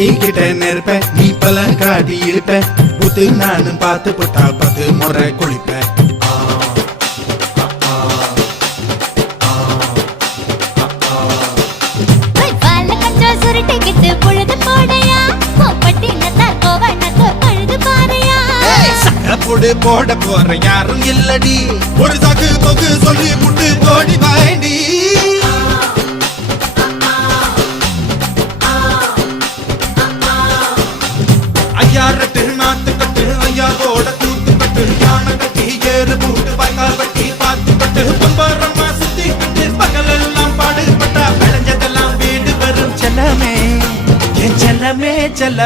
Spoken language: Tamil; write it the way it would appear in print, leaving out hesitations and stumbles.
ஒட்டிக்கிட்ட நெருப்ப நீ பல காட்டி இருப்ப புத்து நானும் பார்த்து புட்டா 10 முறை குளிப்ப போட போற யாரும் இல்லடி ஒரு சாக்கு போக்கு சொல்லி புட்டு போடி வாண்டி ஐயா ரெட்டு நாத்து கட்டு ஐயா போட கூத்து கட்டு யானை கட்டி ஏறு கூட்டு வாய்க்கால் வட்டி பாத்து கட்டு பம்பரமா சுத்தி கட்டு பகலெல்லாம் பாடுபட்டா விளைஞ்சதெல்லாம் வீடு வரும் செல்லமே செல்லமே செல்ல